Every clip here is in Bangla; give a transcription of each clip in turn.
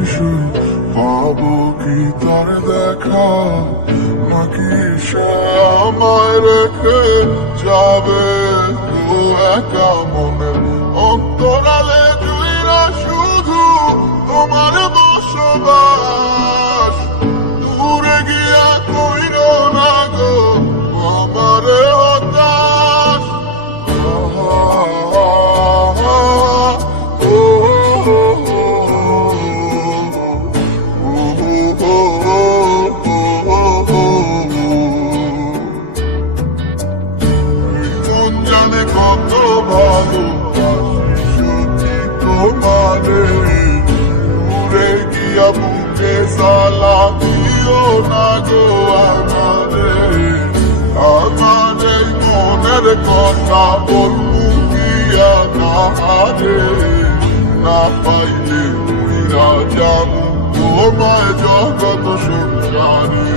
শিশু পাবো কি তার দেখা, নাকি সে আমায় রেখে যাবে তো একা মনের অন্তরালে জুইরা শুধু তোমার বসবাস। দূরে গিয়া কইরো না গো আমার হতাশ। জানে কত ভালোবাসি সত্যি তোমারে, দূরে গিয়া বুকে সালা দিও না গো আমারে। আমারে মনের কথা বলবো গিয়া নাহারে, না পাইলে উইরা যাবো তোমায় জগৎ সংসারে।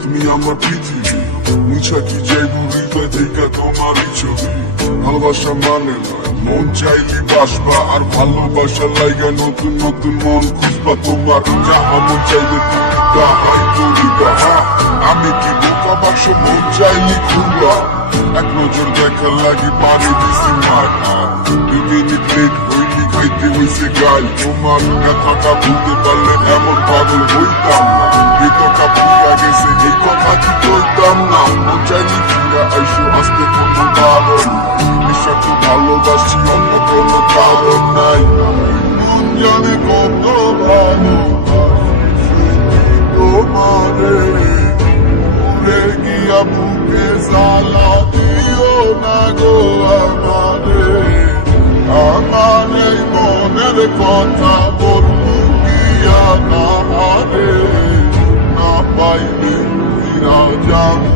তুমি আমার পৃথিবী, মুছা কি যাইব হৃদয় থেকে তোমারই ছবি। ভালোবাসা মানে নয় মন চাইলি বাসবা, আর ভালোবাসা লাইগা নতুন নতুন মন খুঁজবা। তোমার যাহা মন চাইলে তুমি তাহাই করিবা। আমি কি বোকা বাক্স মন চাইলি খুলবা, এক নজর দেখার লাগি পারে দিছি মার। 2 মিনিট লেট হইলি খাইতে হইছে গাল, তোমার ব্যথাটা ভুলতে পারলে এমন পাগল হইতাম না। হৃদয়টা পুরা গেছে এই কথা কি কইতাম না, মন চাইলি ফিরা আইসো আসতে কোনো কারণ নাই। নিঃস্বার্থ ভালোবাসি অন্য কোনো কারণ নাই। মন জানে কত ভালোবাসি তোমারে, দূরে গিয়া বুকে জ্বালা দিও না গো আমারে। আমার এই মনের কথা বলবো গিয়া নাহারে, না পাইলে ফিরা যাবো